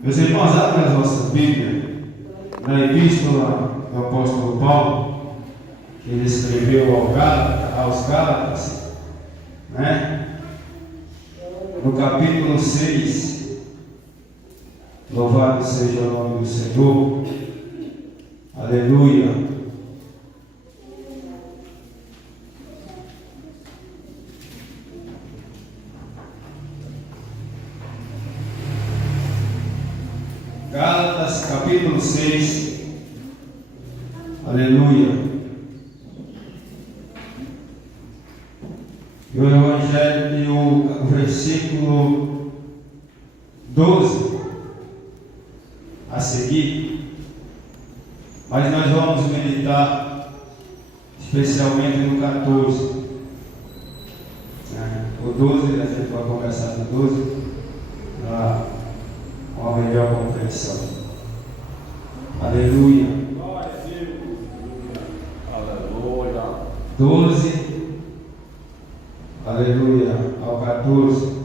Meus irmãos, abrem as vossas Bíblias na Epístola do Apóstolo Paulo, que ele escreveu aos Gálatas, né? No capítulo 6. Louvado seja o nome do Senhor. Aleluia. Gálatas capítulo 6. Aleluia. E o Evangelho e o versículo 12 a seguir. Mas nós vamos meditar especialmente no 14. O 12, a gente vai conversar no 12 para uma melhor compreensão. Aleluia. Aleluia. 12, aleluia, ao 14.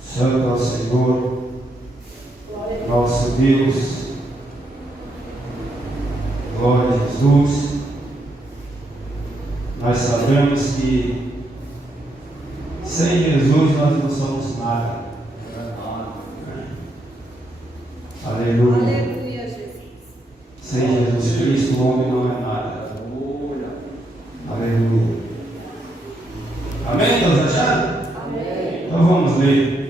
Santo ao Senhor, nosso Deus. Glória a Jesus. Nós sabemos que sem Jesus nós não somos nada. Aleluia. Aleluia, Jesus. Sem Jesus Cristo o homem não é nada. Aleluia. Amém? Todos acharam? Amém. Então vamos ler.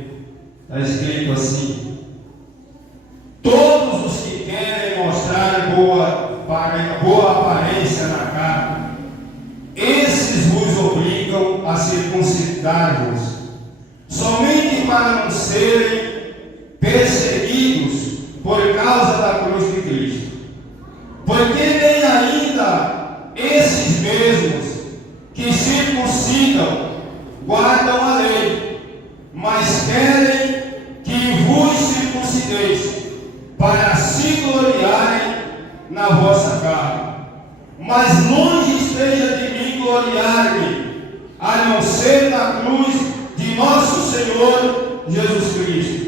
Está escrito assim: todos os que querem mostrar boa aparência na carne, esses vos obrigam a circuncidar-vos, somente para não serem perseguidos por causa da cruz de Cristo. Porque nem ainda esses mesmos que circuncidam guardam a lei, mas querem que vos circuncideis, para se gloriarem na vossa carne. Mas longe esteja de mim gloriar-me, a não ser na cruz de nosso Senhor Jesus Cristo,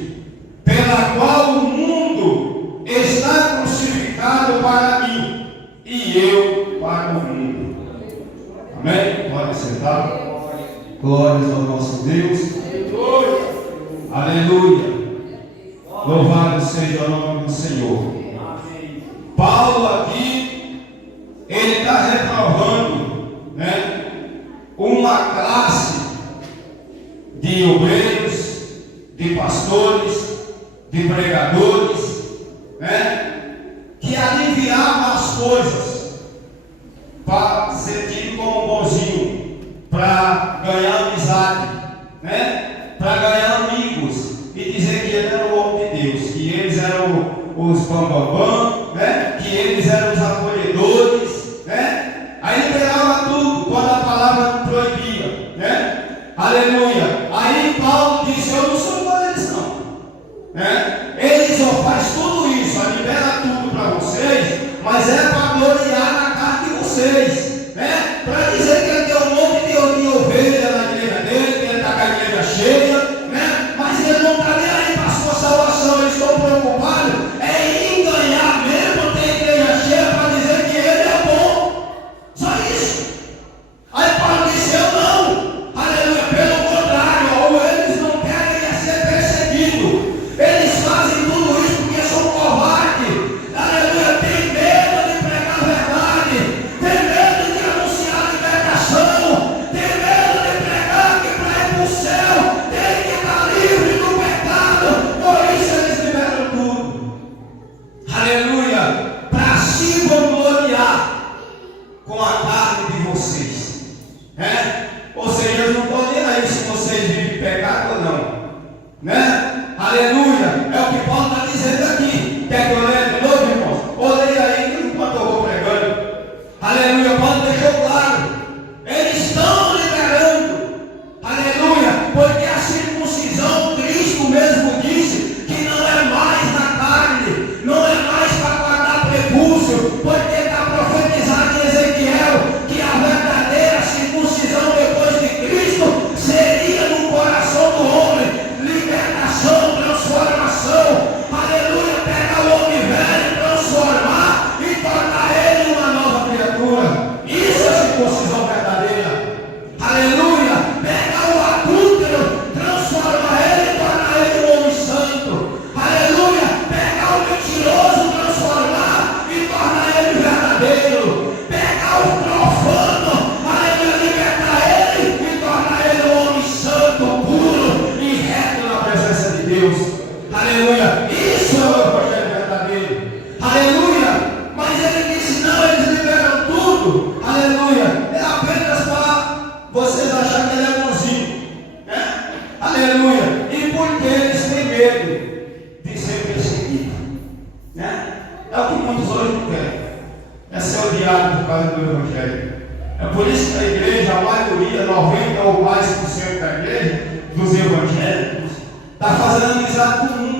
pela qual o mundo está crucificado para mim, e eu para o mundo. Amém? Pode sentar. Glórias ao nosso Deus. Aleluia. Louvado seja o nome do Senhor. Paulo aqui, ele está reprovando, né, uma classe de obreiros, de pastores, de pregadores, né, que aliviavam as coisas para ser tido como bonzinho, para ganhar amizade, né, para ganhar amigos e dizer que ele era o homem de Deus, que eles eram os bambambam, né, que eles eram os acolhedores, né. Aí liberava tudo quando a palavra proibia, né. Aleluia. Aí Paulo disse: eu não sou igual a eles não, né? Eles só fazem tudo isso, libera tudo para vocês, mas é para gloriar na carne de vocês, né? Para dizer que ele tem um monte de ovelha na igreja dele, que ele está com a igreja cheia, né? Mas ele não está nem aí para a sua salvação. Eles estão preocupados em ganhar mesmo, ter igreja cheia para dizer que ele é bom. Só isso. Aí Paulo disse: eu não. Aleluia. Pelo contrário, eles não querem ser perseguidos. Eles fazem tudo isso porque são covardes. Aleluia. Tem medo de pregar a verdade. Tem medo de anunciar a libertação. Tem medo de pregar que para ir para o céu tem que estar livre do pecado. Por isso eles liberam tudo. Aleluia. Para se vangloriar com a carne de vocês. Ou seja, eu não estou nem aí se vocês vivem pecado ou não, né? Aleluia. É o que Paulo está dizendo aqui. Quer que eu leia de novo, irmãos? Ou leia aí enquanto eu vou pregando. Aleluia. Paulo deixou claro: eles estão liberando, aleluia, porque a circuncisão, Cristo mesmo disse que não é mais na carne, não é mais para guardar prepúcio, porque está profetizado em Ezequiel que a verdadeira circuncisão depois de Cristo seria no coração do homem, libertação, transformação. Aleluia. Isso é o evangelho verdadeiro. Aleluia. Mas ele disse, não, eles liberam tudo. Aleluia. É apenas para vocês acharem que ele é bonzinho, né? Aleluia. E porque eles têm medo de ser perseguidos, né? É o que muitos hoje não querem. É ser odiado por causa do evangelho. É por isso que a igreja, a maioria, 90 ou mais por cento da igreja, dos evangélicos, está fazendo amizade com o mundo.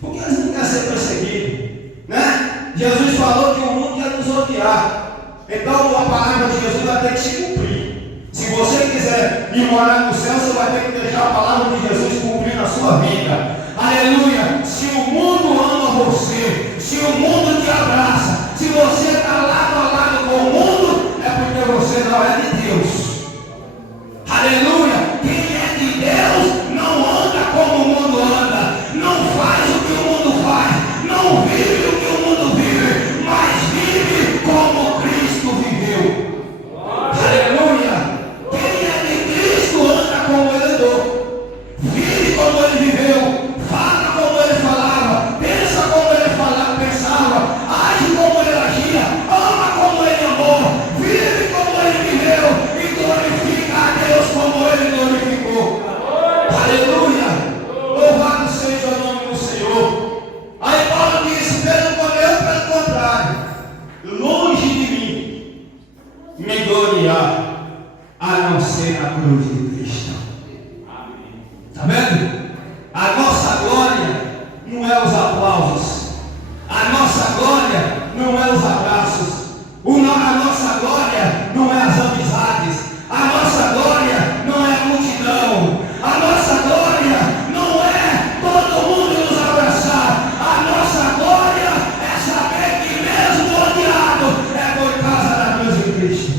Porque eles não querem ser perseguidos, né? Jesus falou que o mundo ia nos odiar. Então a palavra de Jesus vai ter que se cumprir. Se você quiser ir morar no céu, você vai ter que deixar a palavra de Jesus cumprir na sua vida. Aleluia. Se o mundo ama você, se o mundo te abraça, se você está lado a lado com o mundo, é porque você não é de Deus. Aleluia. Quem é de Deus não anda como o mundo anda, não faz o que o mundo faz, não vive o que o mundo vive, mas vive como Cristo viveu. Aleluia. Quem é de Cristo anda como ele andou, vive como ele viveu, fala como ele falava, pensa como ele falava, pensava, age como ele agia, ama como ele amou, vive como ele viveu e glorifica a Deus como ele glorificou. Aleluia. Louvado seja o nome do Senhor. Aí Paulo disse, pelo contrário, longe de mim me gloriar, a não ser na cruz de Cristo. Está vendo? A nossa glória não é os aplausos, a nossa glória não é os abraços, a nossa glória não é as amizades, a nossa glória não é a multidão, a nossa glória não é todo mundo nos abraçar, a nossa glória é saber que mesmo odiado é por causa da cruz de Cristo.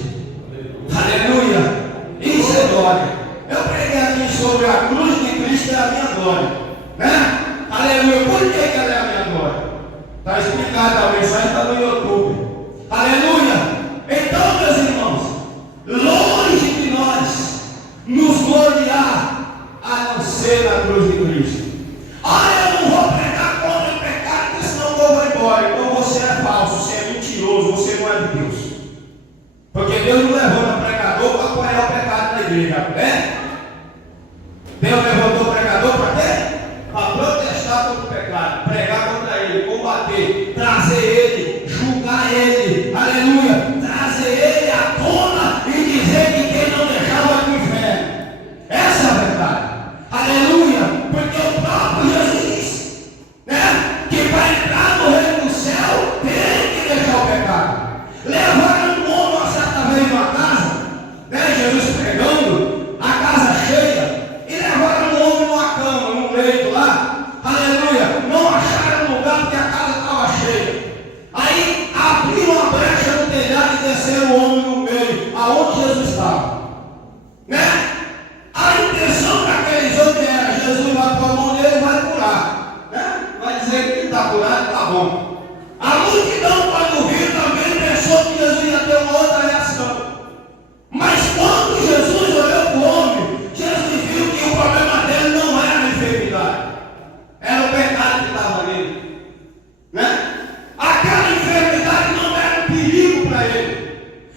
Aleluia. Isso é glória. Eu preguei aqui sobre a cruz de Cristo, é a minha glória, né? Aleluia. Por que ela é a minha glória? Está explicado, a mensagem está no YouTube. Aleluia. Então, meus irmãos, longe de nós nos gloriar, a não ser na cruz de Cristo. Eu não vou pregar contra o pecado, porque senão eu vou embora. Então você é falso, você é mentiroso, você não é de Deus. Porque Deus não levanta pregador para apoiar o pecado na igreja, né? Deus levantou o pregador para quê? Para protestar contra o pecado, pregar contra ele, combater, trazer ele, julgar ele, aleluia, trazer ele à tona e dizer que quem não deixava vai para o inferno. Essa é a verdade, aleluia, porque o próprio Jesus disse, né, que para entrar no reino do céu tem que deixar o pecado. Levaram um homem uma certa vez numa casa, né, Jesus pregando, a casa cheia, e levaram um homem numa cama, num leito lá, aleluia, não acharam lugar porque a casa estava cheia. Aí abriram uma brecha no telhado e desceram o homem no meio, aonde Jesus estava, né? A intenção daqueles homens era, Jesus vai pôr a mão nele e vai curar, né? Vai dizer que ele está curado, está bom. A multidão, quando viu, também pensou que Jesus ia ter uma outra reação. Mas quando Jesus olhou para o homem, Jesus viu que o problema dele não era a enfermidade, era o pecado que estava nele, né? Aquela enfermidade não era um perigo para ele,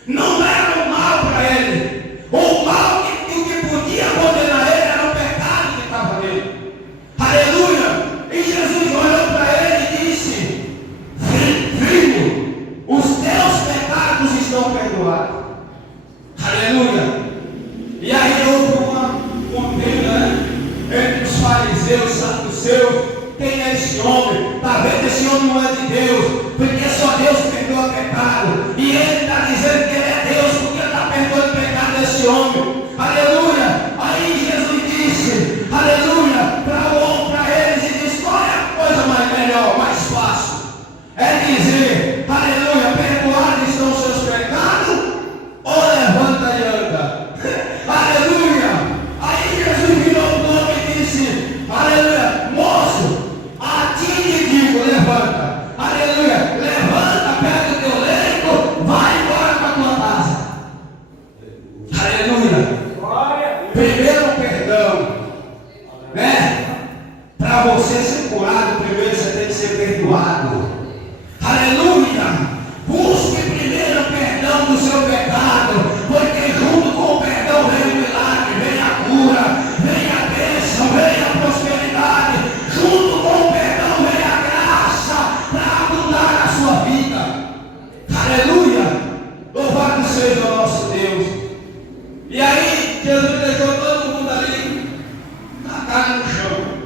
não era um mal para ele. O mal que podia condenar ele era o pecado que estava nele. Aleluia! E Jesus olhou para ele e disse, filho, os teus pecados estão perdoados. Aleluia! E aí houve uma contenda, né, entre os fariseus e saduceus. Quem é esse homem? Está vendo? Esse homem não é de Deus, porque só Deus perdoa pecado. E ele está dizendo que ele é Deus porque está perdoando o pecado desse homem. Aleluia! Aí Jesus disse, aleluia, para eles e disse, qual é a coisa mais melhor, mais fácil? É dizer, aleluia, perdoados estão os seus pecados, ou levanta e anda. Aleluia! Aí Jesus virou o nome e disse, aleluia, moço, a ti te digo, levanta. Aleluia, levanta, pega o teu leito, vai embora para a tua casa. Aleluia! você ser curado, primeiro você tem que ser perdoado. Aleluia! Busque primeiro o perdão do seu pecado, porque junto com o perdão vem o milagre, vem a cura, vem a bênção, vem a prosperidade. Junto com o perdão vem a graça para abundar na sua vida. Aleluia! Louvado seja o nosso Deus. E aí Jesus deixou todo mundo ali na cara no chão.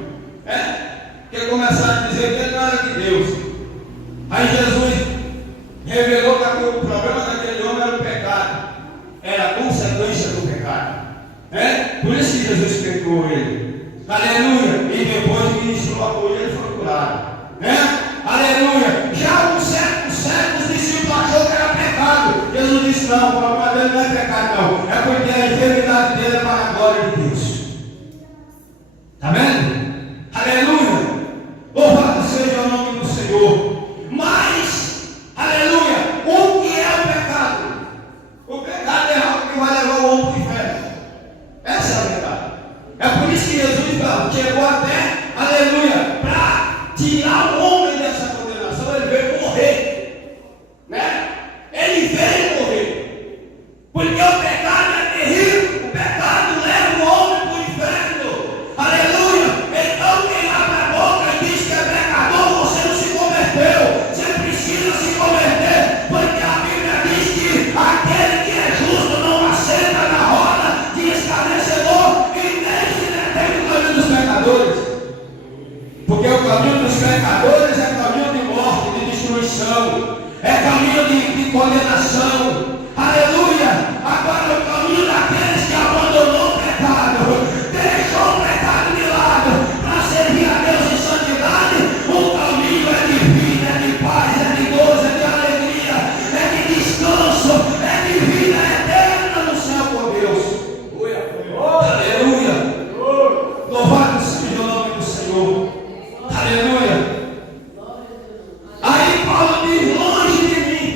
Porque começaram a dizer que ele não era de Deus. Aí Jesus revelou que o problema daquele homem era o pecado, era a consequência do pecado. Por isso que Jesus perdoou ele. Aleluia! E depois ministrou a cura e ele foi curado. Aleluia! Já alguns séculos os discípulos acharam que era pecado. Jesus disse: não, o problema dele não é pecado, não. É porque a enfermidade dele é para a glória de Deus. Está vendo? Aleluia! Louvado seja o nome do Senhor. Mas, aleluia, o que é o pecado? O pecado é algo que vai levar o homem para o inferno. Essa é a verdade. É por isso que Jesus chegou até, aleluia, para tirar o homem dessa condenação. Ele veio morrer, ele veio morrer, porque o pecado é terrível. O pecado leva o homem para o inferno. Aleluia. Então quem abre a boca e diz que é pecador, você não se converteu. Você precisa se converter, porque a Bíblia diz que aquele que é justo não assenta na roda de escarnecedor e nem se detém no caminho dos pecadores. Porque o caminho dos pecadores é caminho de morte, de destruição, é caminho de condenação. Aleluia! Agora o caminho daqueles que abandonou o pecado, deixou o pecado de lado para servir a Deus em santidade, o caminho é de vida, é de paz, é de gozo, é de alegria, é de descanso, é de vida eterna no céu com Deus. Aleluia! Louvado seja o nome do Senhor. Aleluia! Aí Paulo diz: longe de mim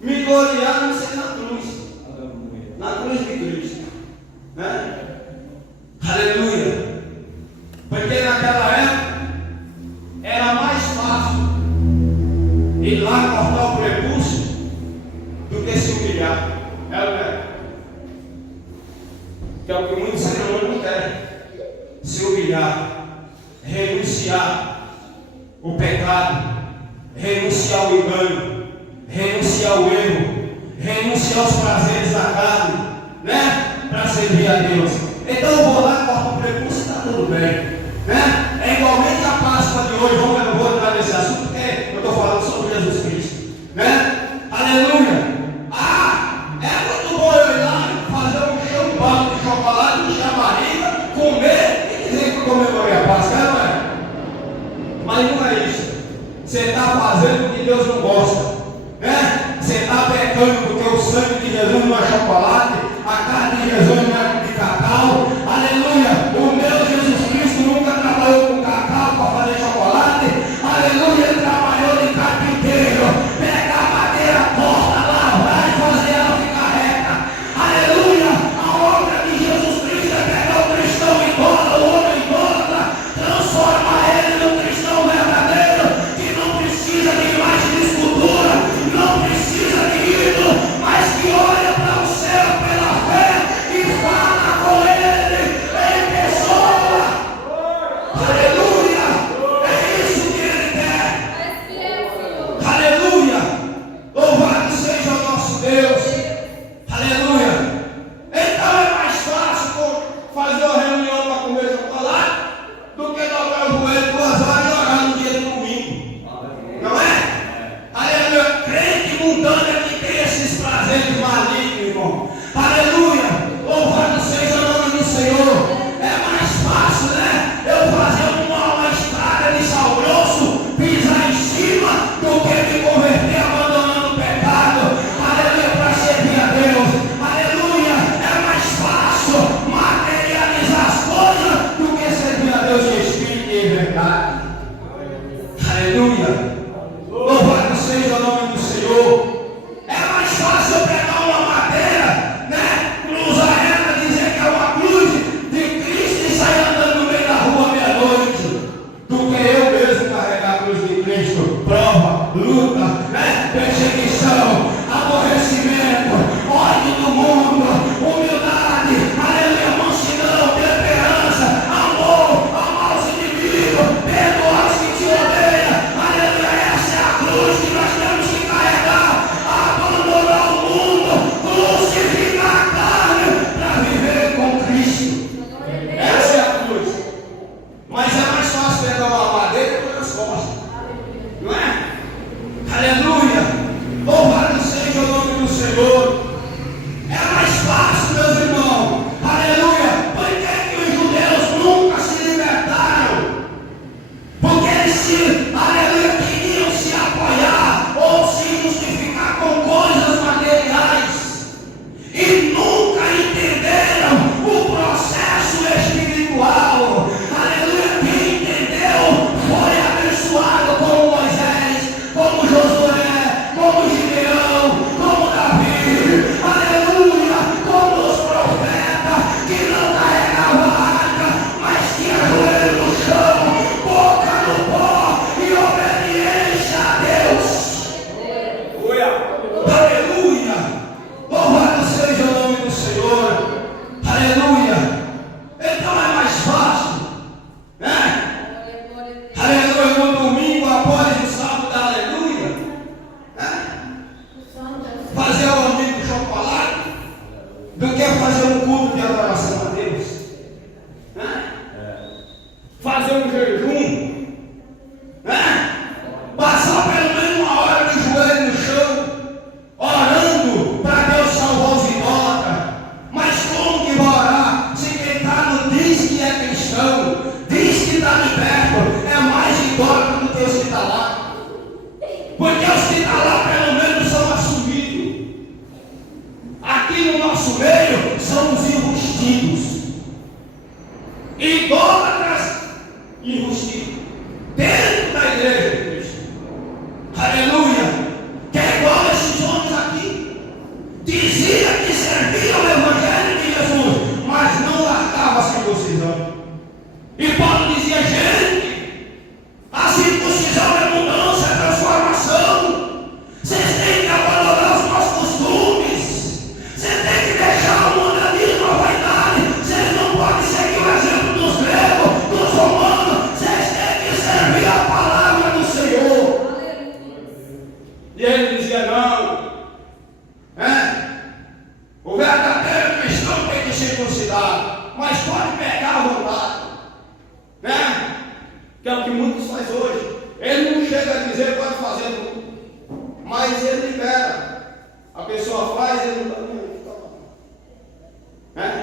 me gloriar não ser na cruz. Na cruz de Cristo. Aleluia! Porque naquela época era mais fácil ir lá cortar o prepúcio do que se humilhar. Que é o que muitos seres humanos não querem. Se humilhar, renunciar o pecado, renunciar o engano, renunciar o erro, renunciar os prazeres da carne, para servir a Deus. Então eu vou lá, corto o prepúcio, está tudo bem, É igualmente a Páscoa de hoje. Eu não vou entrar nesse assunto porque eu estou falando sobre Jesus Cristo, Aleluia! É muito bom eu ir lá fazer um champão de chocolate, encher a barriga, comer e dizer que eu comemorei a Páscoa, não é? Mas não é isso. Você está fazendo o que Deus não gosta, Você está pecando porque o sangue de Jesus não é chocolate, a carne de Jesus não é de cacau. Aleluia! O meu Jesus Cristo nunca trabalhou com cacau para fazer chocolate. Aleluia! Ele trabalhou de carpinteiro. Pega a madeira, corta, lavrar e fazer ela ficar reta. Aleluia! A obra de Jesus Cristo é pegar o cristão idólatra, o homem idólatra, transforma ele num cristão verdadeiro, que não precisa de imagem de escultura, não precisa de ídolo, mas que olha para o céu pela fé e fala com ele em luta, perseguição, aborrecimento, ódio do mundo, humildade, aleluia, mansidão, temperança, amor, amar os inimigos, perdoar os que te odeiam, aleluia, essa é a cruz que nós temos que carregar, abandonar o mundo, crucificar a carne para viver com Cristo. Essa é a cruz. Mas é mais fácil pegar uma madeira do que as costas, não é? Aleluia! Louvado seja o nome do Senhor. É mais fácil, meus irmãos. Aleluia! Por que os judeus nunca se libertaram? Porque eles aleluia, queriam se apoiar ou se justificar com coisas materiais e nunca entenderam o processo espiritual. Aleluia! Quem entendeu foi abençoado como Moisés, como Josué, como Gideão, como Davi, aleluia, como os profetas que não carregavam a arca, mas tinha joelho no chão, boca no pó e obediência a Deus. Aleluia, louvado seja o nome do Senhor. Aleluia. Então é mais fácil, né? Aleluia, no domingo após o sábado da aleluia, fazer o amigo chocolate do que fazer um culto de adoração a Deus, fazer um jejum, passar pelo menos uma hora de joelho no chão, orando para Deus salvar os idólatras. Mas como que vai orar se quem está no diz que é cristão, diz que está liberto, é mais idólatra do que os que estão lá? Porque os que estão lá pelo menos são assumidos. Aqui no nosso meio são os enrustidos, idólatras enrustidos dentro da igreja de Cristo. Aleluia! Que é igual esses homens aqui, dizia que servia o evangelho de Jesus, mas não largava a circuncisão. E Paulo dizia: gente, a circuncisão é mudança, é transformação. Vocês têm que abandonar os nossos costumes, vocês têm que deixar o mundanismo, a vaidade. Vocês não podem seguir o exemplo dos gregos, dos romanos. Vocês têm que servir a palavra do Senhor. E ele dizia: não, o verdadeiro cristão tem que circuncidar, mas pode pegar à vontade, que é o que muitos fazem hoje. Ele não chega a dizer pode fazer tudo, mas ele libera. A pessoa faz, ele não está nem aí.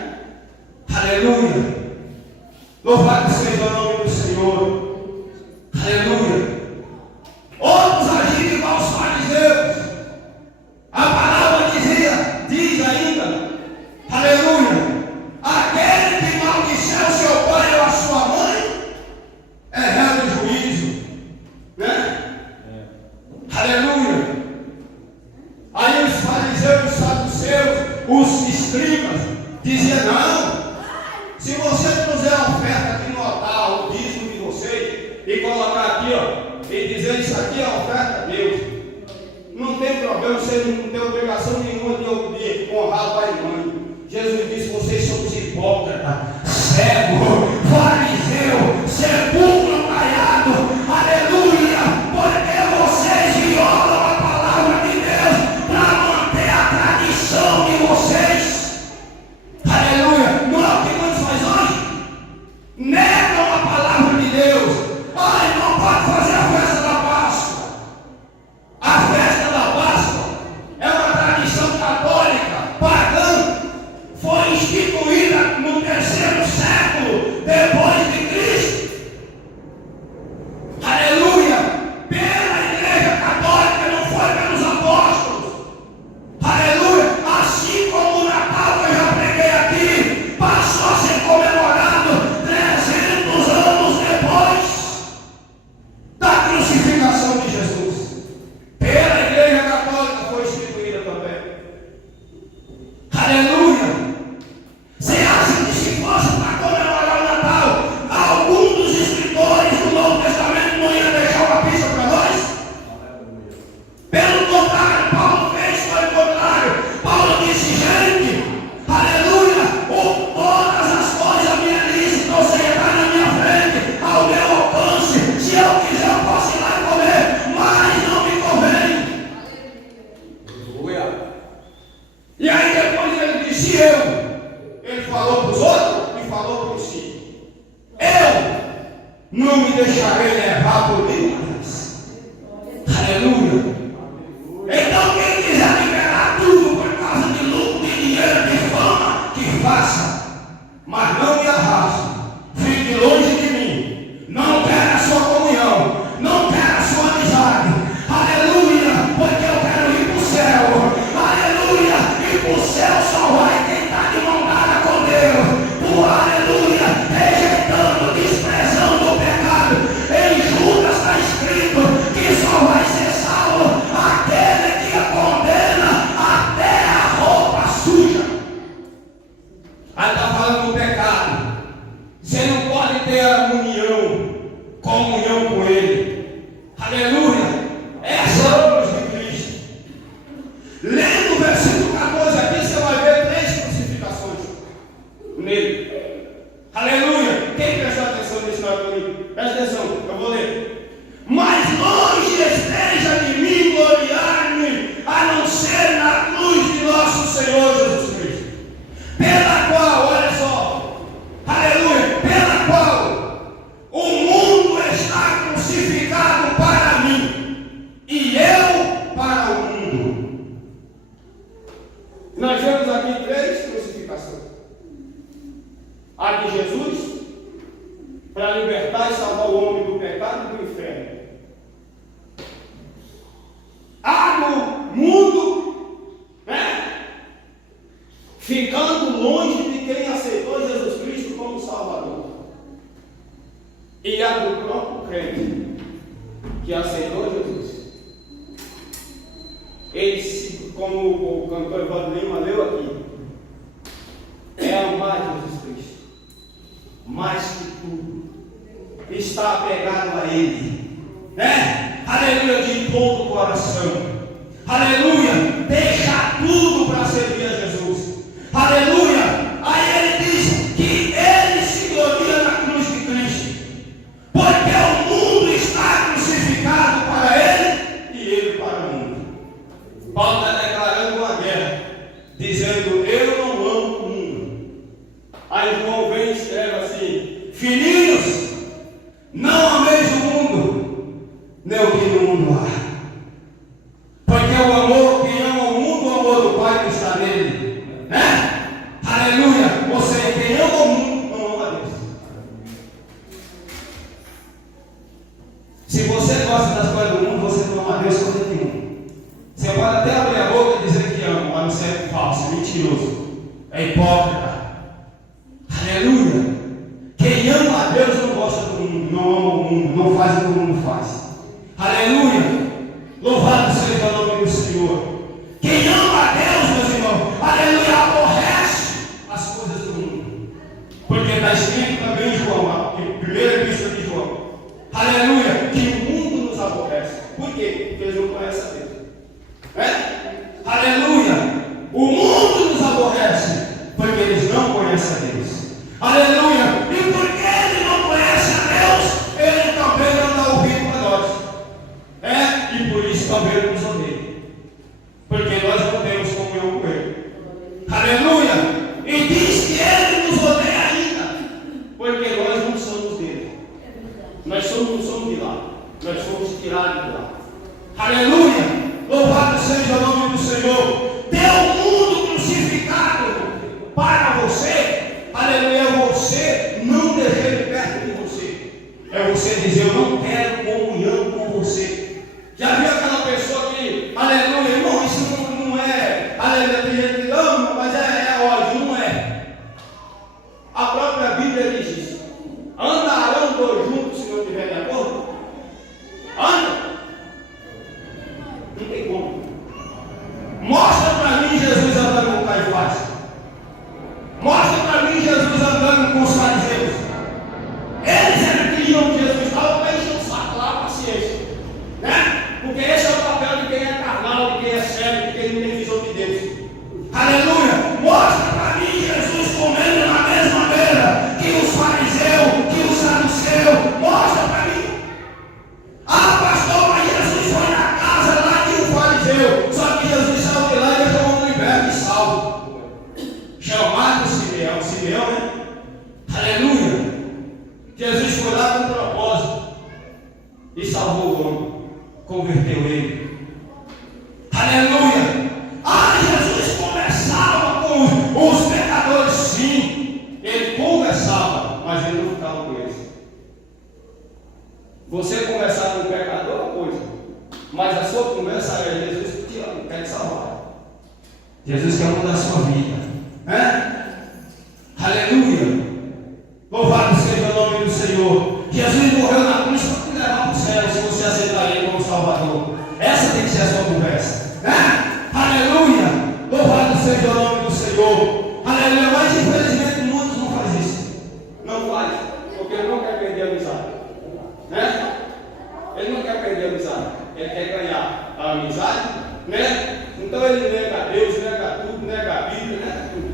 Aleluia! Louvado seja o nome do Senhor. Aleluia! Outros agiram igual os fariseus. A palavra diz ainda, aleluia, aquele que maldisser o seu pai ou a sua mãe é réu de juízo, aleluia. Aí os fariseus, os saduceus, os escribas diziam: não, se você puser a oferta aqui no altar, o dízimo de vocês, e colocar aqui, e dizer isso aqui é a oferta a Deus, não tem problema, você não tem obrigação nenhuma de honrar o pai e mãe. Jesus disse: vocês são os hipócritas, cego, fariseu, sepulcro caiado, aleluia, porque vocês violam a palavra de Deus para manter a tradição de vocês. Aleluia, não é o que muitos fazem hoje? Negam a palavra de Deus. Ai, não pode fazer a festa da Páscoa. A festa da Páscoa é uma tradição católica, pagã, foi instituída no 3º século depois de Cristo. levar por mil mais. Aleluia. Então quem quiser liberar tudo por causa de lucro, de dinheiro, de fama, que faça, mas não me arraste. Fique longe de mim. Não quero a sua comunhão, não quero a sua amizade. Aleluia, porque eu quero ir para o céu. Aleluia, e para o céu só vai quem está de mão dada com Deus. Aleluia, rejeitando, desprezando o pecado. Em Judas está escrito que só vai ser salvo aquele que condena até a roupa suja. Aí está falando do pecado. Você não pode ter harmonia, comunhão com Ele. Aleluia. Essa é a cruz de Cristo. Lendo o versículo 14 aqui, você vai ver 3 crucificações nele. Aleluia. Quem prestou atenção nisso na comigo? Presta atenção, eu vou ler. Mas longe esteja de mim gloriar-me, a não ser na cruz de nosso Senhor Jesus Cristo, pela qual, olha só, aleluia, pela qual o mundo está crucificado para mim e eu para o mundo. Nós vemos aqui 3 crucificações. A de Jesus, para libertar e salvar o homem do pecado e do inferno. A do mundo, né? Ficando longe de quem aceitou Jesus Cristo como Salvador. E a do próprio crente, que aceitou Jesus. Ele, como o cantor Evandro Lima leu aqui, é amar Jesus Cristo mais que tudo, está apegado a Ele, né? Aleluia, de todo o coração. Aleluia, deixa tudo para servir a Jesus. Aleluia. Aí ele diz que ele se gloria na cruz de Cristo, porque o mundo está crucificado para ele e ele para o mundo. Paulo está declarando uma guerra, dizendo: eu não amo o mundo. Aí João vem e escreve assim: filhinhos, não ameis o mundo, nem o que no mundo há. Porque o amor, quem ama o mundo, o amor do Pai que está nele, né? Aleluia. Ou seja, quem ama o mundo, não ama Deus. Se você gosta das coisas do mundo, você não ama Deus coisa nenhuma. Você pode até abrir a boca e dizer que ama, mas você é falso, é mentiroso, é hipócrita. Aleluia. Quem ama a Deus não gosta do mundo, não ama o mundo, não faz o que o mundo faz. Aleluia. Louvado seja o nome do Senhor. Quem ama a Deus, meus irmãos, aleluia, aborrece as coisas do mundo. Porque está escrito também em João, em 1ª epístola de João, aleluia, que o mundo nos aborrece. Por quê? Porque eles não conhecem a Deus. Aleluia. O mundo nos aborrece porque eles não conhecem a Deus. Aleluia. E porque ele não conhece a Deus, ele também não dá ouvido para nós. E por isso também ele nos odeia. Porque nós não temos comunhão com ele. Aleluia. E diz que ele nos odeia ainda, porque nós não somos dele. Nós não somos de lá. Nós fomos tirados de lá. Aleluia. Louvado seja o nome do Senhor. Deu o mundo crucificado para você. Aleluia. Você não deixar ele perto de você. É você dizer: eu não quero comunhão com você. Já viu aquela pessoa que, aleluia, irmão, isso não é, aleluia, tem gente que ama, mas é ódio, não é. A própria Bíblia diz isso. Andarão dois juntos se não estiver de acordo? Anda. Não tem como. Mostra para mim Jesus e salvou o homem, converteu ele. Aleluia! Jesus conversava com os pecadores, sim, ele conversava, mas ele não ficava com eles. Você conversar com o pecador é uma coisa, mas a sua conversa é: Jesus te ama, quer te salvar. Jesus quer mudar a sua vida. Aleluia! Louvado seja o nome do Senhor. Jesus morreu na cruz para te levar para o céu, se você aceitar Ele como Salvador. Essa tem que ser a sua conversa. Aleluia! Louvado seja o nome do Senhor. Aleluia! Mas infelizmente muitos não fazem isso. Não faz, porque ele não quer perder a amizade. Ele não quer perder a amizade. Ele quer ganhar a amizade. Então ele nega a Deus, nega tudo, nega a Bíblia, nega tudo.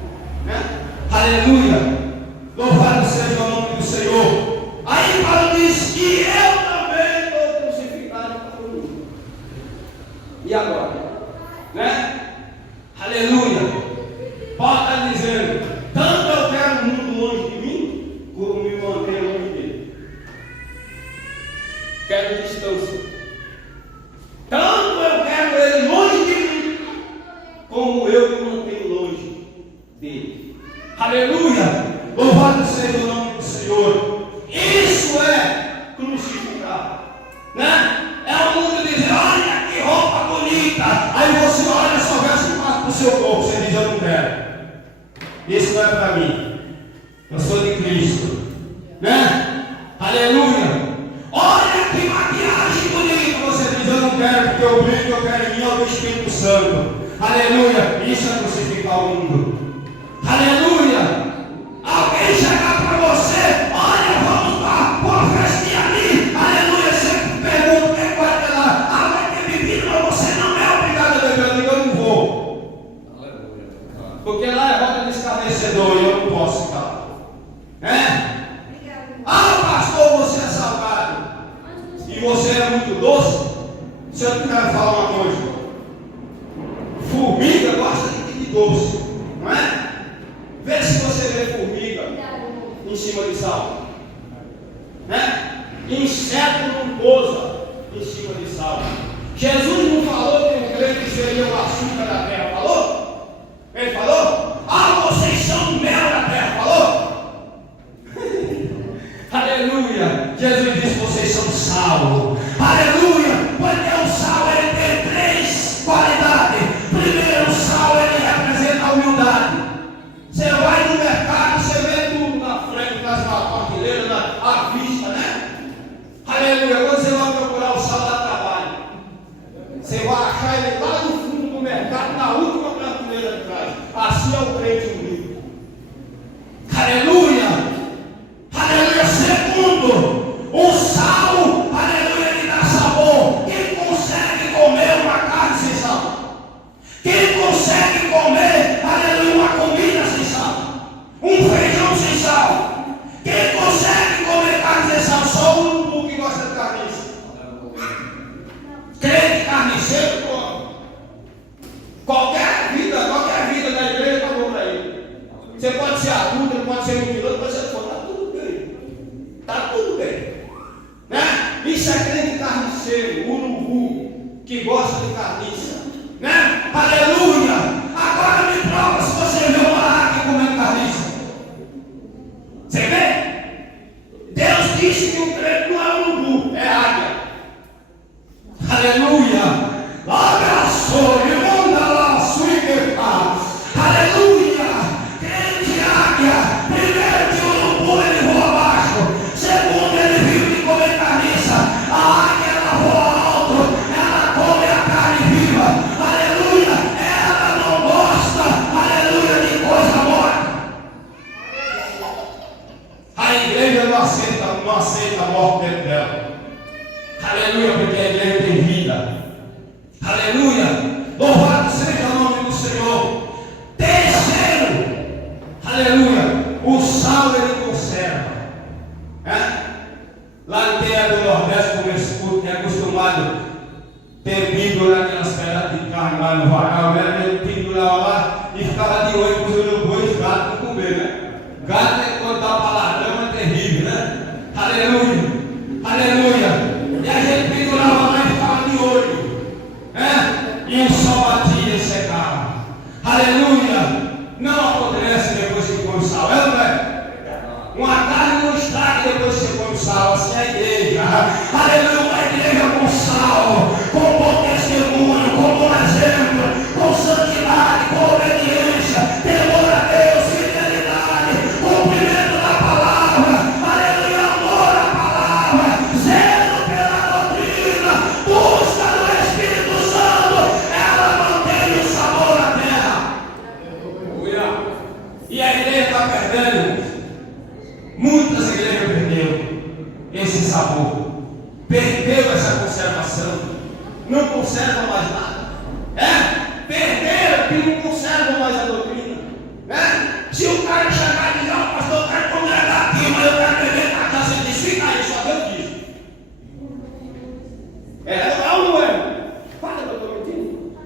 Aleluia! Louvado seja o nome do Senhor. Aí Paulo diz que eu também estou crucificado por mim. E agora? Aleluia! Paulo está dizendo: tanto eu quero o mundo longe de mim, como me manter longe dele. Quero distância. Tanto eu quero ele longe de mim, como eu me mantenho longe dele. Aleluia! Louvado seja o nome do Senhor. Isso é crucificar. É o mundo dizer: olha que roupa bonita. Aí você olha, só veste um passo do seu corpo. Você diz: eu não quero. Isso não é para mim. Eu sou de Cristo. Aleluia! Olha que maquiagem bonita. Você diz: eu não quero, porque o brilho que eu quero em mim é o do Espírito Santo. Aleluia! Isso é crucificar o mundo. Aleluia! Alguém chegar para você: olha, vamos lá, pô, a festinha ali. Aleluia! Você pergunta: o que vai ter lá? Vai ter bebida, mas você não é obrigado a beber. Eu digo: eu não vou. Aleluia! Porque lá é roda de escarnecedor e eu não posso ficar. Pastor, você é salgado e você é muito doce. Se eu quero falar uma coisa: formiga gosta de doce, não é? Vê se você vê formiga em cima de sal. Inseto não pousa em cima de sal. Jesus não falou que o crente seria o açúcar da terra, falou? Ele falou: vocês são o mel da terra, falou? Aleluia! Jesus disse: vocês são sal. Aleluia! Porque o sal ele tem três qualidades. Primeiro, o sal ele representa a humildade. Você vai no mercado, você vê tudo na frente das prateleiras, à vista, Aleluia! Quando você vai procurar o sal, dá trabalho. Você vai achar ele lá no fundo do mercado, na última prateleira de trás. Assim é o crente humilde. Aleluia! Aleluia! Segundo, o sal, aleluia, ele dá sabor. Quem consegue comer uma carne sem sal? Quem consegue comer, aleluia, uma comida sem sal? Um feijão sem sal? Quem consegue comer carne sem sal? Só o urubu que gosta de carniça. Crente carniceiro come. Qualquer vida da igreja está bom para ele. Você pode ser adulto, pode ser mentiroso, pode ser foda. Está tudo bem. Isso é crente carniceiro, urubu, que gosta de carniça. Aleluia! Agora me prova se você vê uma águia comendo carniça. Você vê? Deus disse que o crente não é urubu, é águia. Aleluia! Abraçou, manda lá, suíca. Aleluia! Crente águia. Primeiro que o urubu ele voa abaixo. Segundo, ele vive de comer carniça. A águia ela voa alto, ela come a carne viva. Aleluia! Ela não gosta, aleluia, de coisa morta. A igreja não aceita a morte dentro dela. Aleluia, porque a igreja tem vida. Aleluia! Louvado seja o nome do Senhor. Terceiro, aleluia, o sal ele conserva. Lá em terra do Nordeste, como é acostumado ter pílula naquelas pedras de carne lá no varal, ele pendurava lá e ficava de olho para os urubus e os gatos não comer, Gato quando dá palavrão é terrível, Aleluia! Aleluia! E a gente conservação. Não conservam mais nada. Perderam que não conservam mais a doutrina. Se o cara chegar e dizer, pastor, eu quero congregar aqui, mas eu quero beber na casa, ele diz, fica aí, só Deus diz. Ou não é? Fala que eu estou mentindo.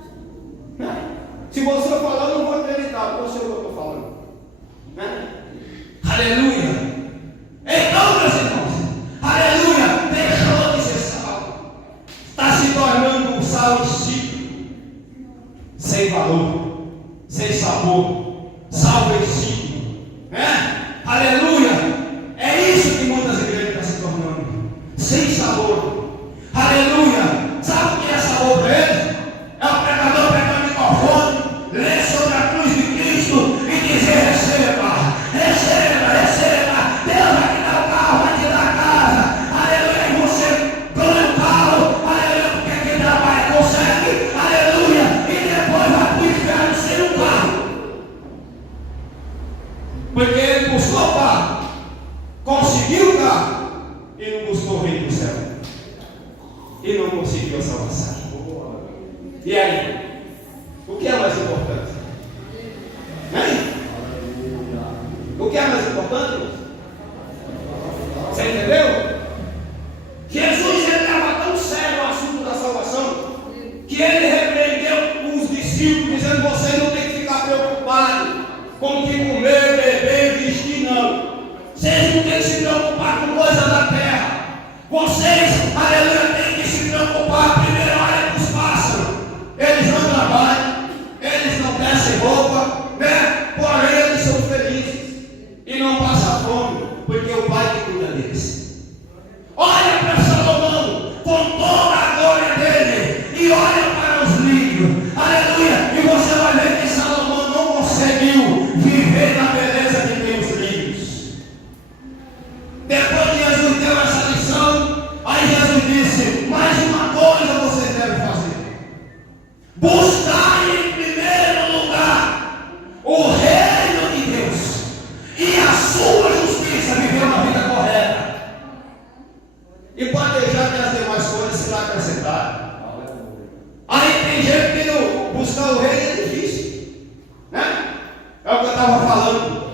Se você falar, eu não vou acreditar, porque eu sei o que eu estou falando. Aleluia. Então, meus irmãos, aleluia, deixou de ser sal. Está se tornando um sal insípido, sem valor, sem sabor, sal vencido. Aleluia. É isso que muitas igrejas estão se tornando, sem sabor. Aleluia. Sabe o que é sabor para eles? É o pregador pegando o microfone, ler sobre a cruz de Cristo e dizer: receba, receba, receba. Deus vai te dar o carro, vai te dar a casa. Aleluia. E você ganha o carro. Aleluia. Porque quem trabalha consegue. Aleluia. E depois vai para o inferno sem um carro. Porque ele buscou o carro, conseguiu o carro e não buscou o reino do céu. E não conseguiu a salvação. E aí? O que é mais importante? O que é mais importante? Você entendeu? Jesus estava tão sério o assunto da salvação que ele repreendeu os discípulos dizendo: vocês não têm que ficar preocupados com o que comer, beber, vestir, não. Vocês não têm que se preocupar com coisas da terra. Vocês, aleluia, têm que se preocupar primeiro, olha para os pássaros. Eles não trabalham, eles não descem roupa, porém eles são felizes e não passam fome, porque o Pai que cuida deles. Olha para Salomão com toda a glória dele e olha para os lírios, aleluia, e você vai ver que Salomão não conseguiu viver na beleza que tem os lírios. Depois que Jesus deu essa lição, aí Jesus disse: mais uma coisa vocês devem fazer: buscar em primeiro lugar o reino de Deus e a sua justiça, viver uma vida correta, e pode deixar que as demais coisas se acrescentarem. Aí tem gente que não buscar o reino é difícil, é o que eu estava falando.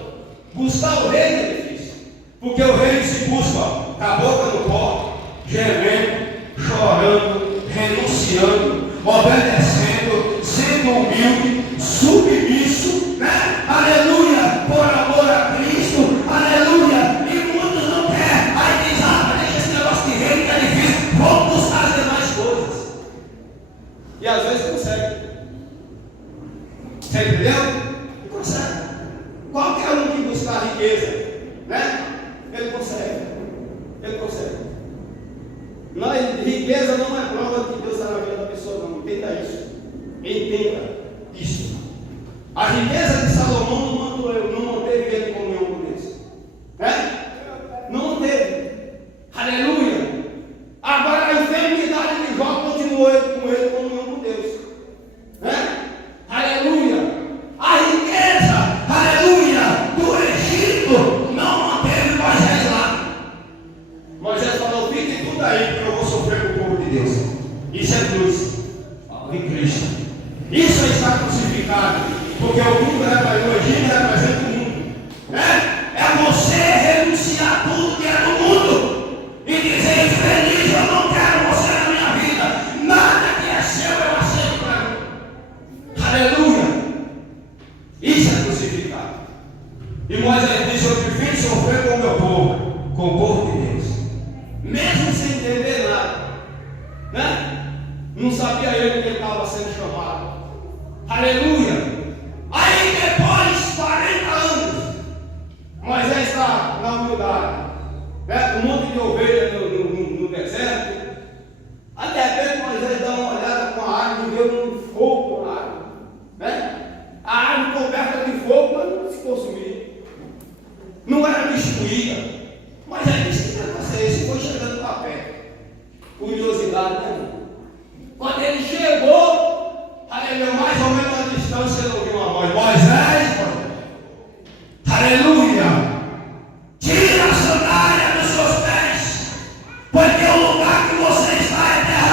Buscar o reino é difícil, porque o reino se busca com a boca no pó, gemendo, chorando, renunciando, obedecendo, sendo humilde, submisso, aleluia, por amor a Cristo, aleluia. E muitos não querem, aí diz: mas deixa esse negócio de reino que é difícil, vamos buscar as demais coisas. E às vezes consegue. Você entendeu? Não consegue. Qualquer um que buscar riqueza, ele consegue. Ele consegue. Riqueza não é prova que Deus está na vida da pessoa, não. Entenda isso. Entenda isso. A riqueza de Salomão não manteve ele em comunhão com Deus. Não manteve. Aleluia. Agora a enfermidade de Jó continuou com ele em comunhão com Deus. Aleluia. A riqueza, aleluia, do Egito não manteve Moisés lá. Moisés falou: fique tudo aí, porque eu vou sofrer com o povo de Deus. Isso é cruz de Cristo. Isso é estar crucificado, porque o mundo o Egito representa o mundo. É você renunciar a tudo que é do mundo e dizer: infeliz, eu não quero você na minha vida. Nada que é seu eu aceito para mim. Aleluia. Isso é crucificado. E Moisés disse: eu prefiro sofrer com o meu povo, com o povo de Deus, mesmo sem entender nada, não sabia ele que ele estava sendo chamado. Aleluia. Aí depois, 40 anos, Moisés está na humildade, um monte de ovelha no deserto. Aí de repente Moisés dá uma olhada com a árvore e vê um fogo na árvore, a árvore coberta de fogo, mas não se consumia, não era destruída. Mas aí disse: que negócio é esse? Foi chegando para perto. Curiosidade, Quando ele chegou, aleluia, mais ou menos a distância, ele ouviu uma voz: Moisés, aleluia, tira a sandália dos seus pés, porque o lugar que você está é terra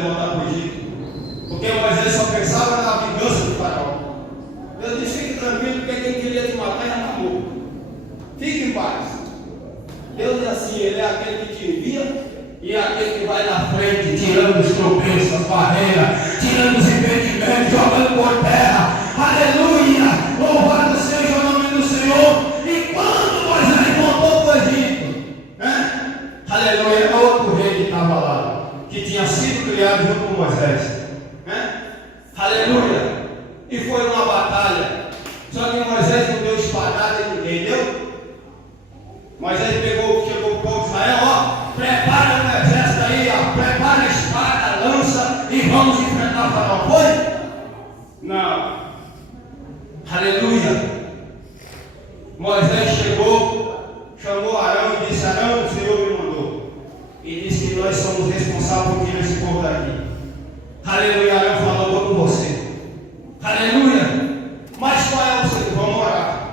Moisés voltar para o Egito. Porque Moisés só pensava na vingança do faraó. Deus disse: fique tranquilo, porque quem queria te matar já acabou. Fique em paz. Deus é assim, Ele é aquele que te envia e é aquele que vai na frente, tirando os tropeços, as barreiras, tirando os impedimentos, jogando por terra. Aleluia! Louvado seja o nome do Senhor. E quando Moisés voltou para o Egito, aleluia, era outro rei que estava lá, que tinha sido criado junto com Moisés. Aleluia! E foi uma batalha. Só que Moisés não deu espadada em ninguém, deu? Moisés chegou para o povo de Israel: ó, prepara o exército aí, ó, prepara a espada, a lança e vamos enfrentar o faraó. Foi? Não. Aleluia! Moisés chegou, chamou Arão e disse: Arão, o Senhor me mandou. E disse que nós somos responsáveis por tirar esse povo daqui. Aleluia! Arão falou: vou com você. Aleluia! Mas qual é o segredo? Vamos orar.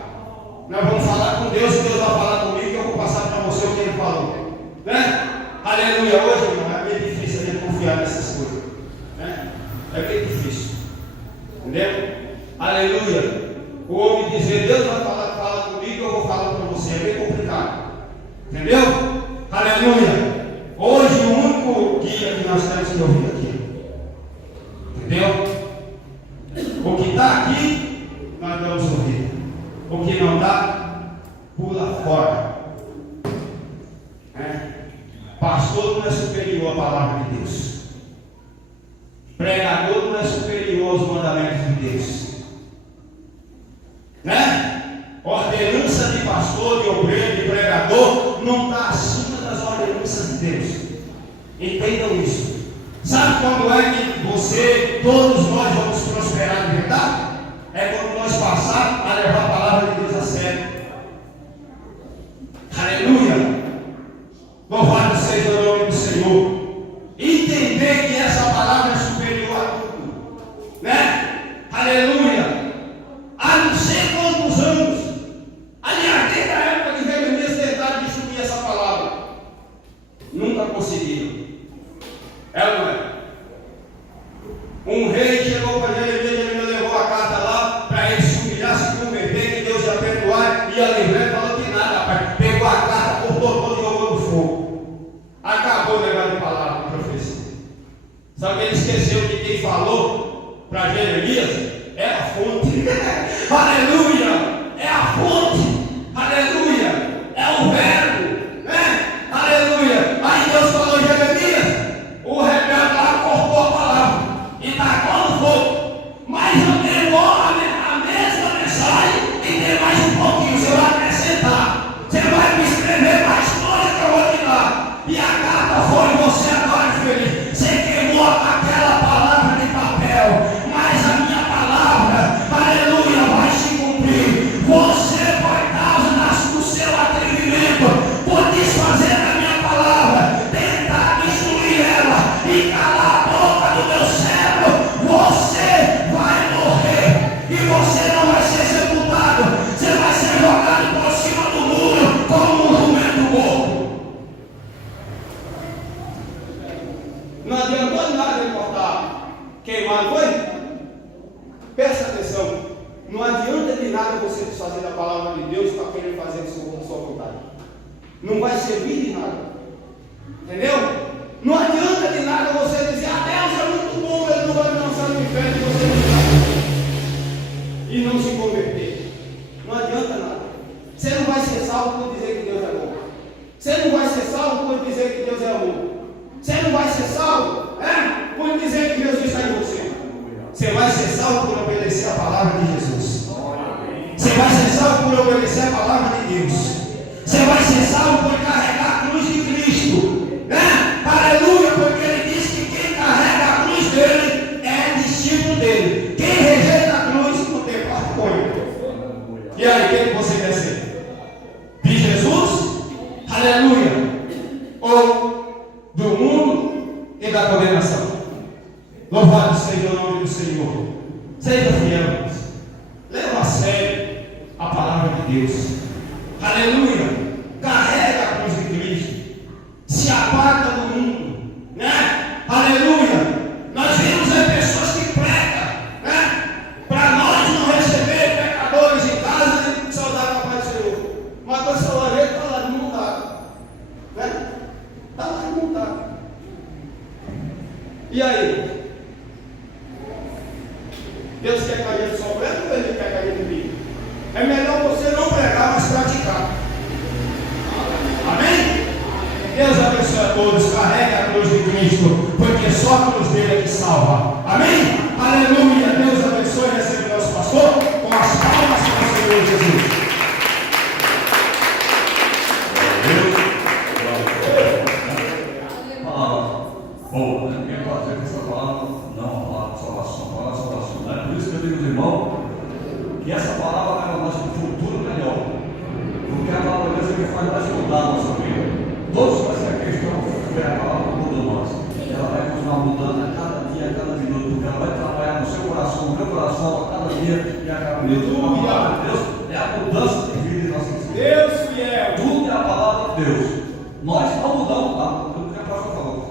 Nós vamos falar com Deus e Deus vai falar comigo e eu vou passar para você o que Ele falou. Aleluia! Hoje, irmão, é bem difícil a gente confiar nessas coisas. É bem difícil. Entendeu? Aleluia! O homem dizer: Deus vai falar comigo, eu vou falar para você. É bem complicado. Entendeu? Aleluia! Hoje o único guia que nós temos que ouvir aqui. Entendeu? O que está aqui, nós vamos ouvir. O que não está, pula fora. Pastor não é superior à palavra de Deus. Pregador não é superior aos mandamentos de Deus. Ordenança de pastor, de obreiro, de pregador não está acima das ordenanças de Deus. Entendam isso. Sabe quando é que você, todos nós vamos prosperar de verdade? É quando nós passarmos a levar a palavra de Deus a sério. Aleluia! Louvado seja o nome do Senhor. Entender que essa palavra é superior a tudo. Aleluia! Há não sei quantos anos, aliás, desde a época de Jeremias, tentaram destruir essa palavra. Nunca conseguiram. É ou não é? Um rei chegou para Jeremias levou a carta lá para ele se humilhar, se converter, que Deus ia perdoar, ia livrar, falou que nada, rapaz. Pegou a carta, cortou todo e jogou no fogo. Acabou o negócio de palavra de profecia. Só que ele esqueceu que quem falou para Jeremias é a fonte. Aleluia! É a fonte. Aleluia! É o verbo. Aleluia! Aí Deus falou: Jeremias, o rebelde lá cortou a palavra e tacou no fogo. Mas eu tenho a mesma mensagem e tem mais um pouquinho. Você vai acrescentar. Você vai me escrever mais coisas que eu vou te dar. E a carta foi: você agora feliz. Você queimou aquela palavra de papel, mas a minha palavra, aleluia, vai se cumprir. Você, por causa do seu atrevimento, por desfazer a minha palavra, tentar destruir ela e calar a boca do meu cérebro, você vai morrer. E você não vai ser sepultado. Você vai ser jogado por cima do muro como um jumento morto. Não adiantou nada ele cortar queimado, foi? Presta atenção. Não adianta de nada você desfazer a palavra de Deus para querer fazer a sua vontade. Não vai servir de nada. Entendeu? Não adianta de nada você dizer: Deus é muito bom, Ele não vai me lançar no inferno e você não vai. E não se converter. Não adianta nada. Você não vai ser salvo por dizer que Deus é bom. Você não vai ser salvo por dizer que Deus é amor. Você não vai ser salvo por dizer que Jesus está em você. Você vai ser salvo por obedecer a palavra de Jesus. Você vai ser salvo por obedecer a palavra de Deus. Você vai ser salvo por carregar a cruz de Cristo. Aleluia, porque Ele diz que quem carrega a cruz dele é discípulo dele. Quem rejeita a cruz não tem parte com Ele. E aí, quem você quer ser? De Jesus? Aleluia. Ou do mundo e da condenação? Louvado seja o nome do Senhor. Seja fiel. Leva a sério a palavra de Deus. Aleluia. Carrega a cruz de Cristo. Se aparta do mundo. Aleluia. aí? Deus quer que a gente sofrendo ou Ele quer que a gente brigue? É melhor você não pregar, mas praticar. Amém? Deus abençoe a todos. Carregue a cruz de Cristo, porque só a cruz dele é que salva. Amém? Aleluia. Deus abençoe. Recebe o nosso pastor com as palmas para o Senhor Jesus. Bom, ninguém pode dizer que essa palavra não é uma palavra de salvação, uma palavra de salvação. Não é por isso que eu digo, irmão, que essa palavra é o nosso futuro melhor. Porque a palavra de Deus é que faz nós mudar a nossa vida. Todos nós que aqui estão, a palavra muda nós. Ela vai continuar mudando a cada dia, a cada minuto, porque ela vai trabalhar no seu coração, no meu coração, a cada dia e a cada minuto. A palavra de Deus é a mudança de vida em nossas vidas. Deus fiel. Tudo é a palavra de Deus. Nós não mudamos, tá?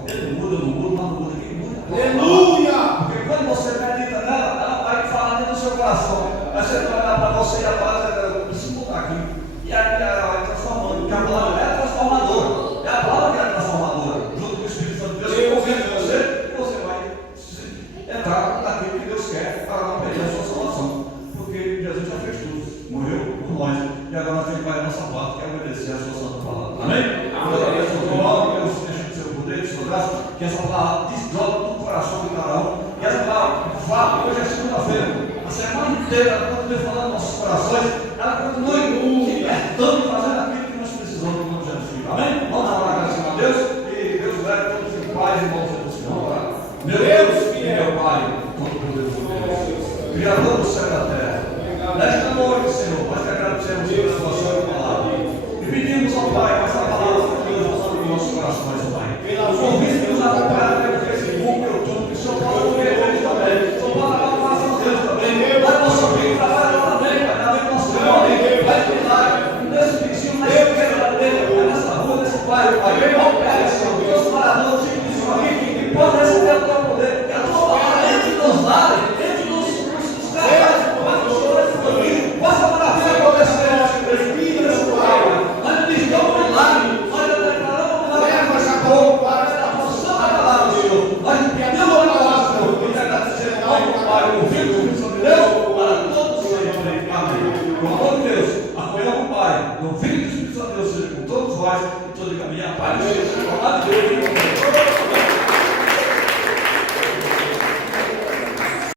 Ele muda, não muda, mas não muda. Quem muda? Aleluia! Porque quando você medita nela, ela vai falar dentro do seu coração. Aí você vai olhar para você e a palavra vai se mudar aqui. E aí ela vai transformando. Porque a palavra é transformadora. É a palavra que é transformadora. Junto com o Espírito Santo de Deus, que confia em você, e você vai entrar naquilo que Deus quer para não perder a sua salvação. Porque Jesus já fez tudo. Morreu por nós. E agora nós temos que fazer a nossa parte, que é obedecer a sua santa palavra. Amém? Que essa palavra desdobra no coração de cada um. E essa palavra fala, hoje é segunda-feira, a semana inteira, ela continua falando nos nossos corações, ela continua libertando e fazendo aquilo que nós precisamos do nome de Jesus. Amém? Vamos dar uma graça a Deus e Deus leve todos os pais e irmãos do Senhor. Meu Deus, meu Pai, todo-poderoso Deus, Criador do céu e da terra, nesta noite, Senhor, nós te agradecemos pela sua santa palavra e pedimos ao Pai essa palavra que Deus nos nossos corações, Pai. Os ouvintes que nos acompanham pelo Facebook, YouTube, que o Senhor possa ouvir eles também. O Senhor possa dar o coração deles também. Vai nosso amigo trabalhar também, Pai. Vai ver nosso irmão, vai cuidar nesse vizinho, nesse quebrado dele, nessa rua, nesse bairro, Pai. Não pega, Senhor, Deus parador, tipo de Senhor aqui, e pode receber o teu poder. Que a tua palavra entre nos lares, entre nos trabalhos, quando o Senhor esse caminho, possa maravilha acontecer nesse Espírito, nesse Pai. Nós pedimos um milagre, nós declaramos um milagre. Para a função da palavra do Senhor, nós entendemos a palavra do Senhor e agradecemos ao Pai, o Filho e o Espírito de Deus, para todos sempre. Amém. Com o amor de Deus, apoiamos o Pai, o Filho e o Espírito de Deus, seja com todos vós, e todo caminho, a paz de Deus, a palavra de Deus.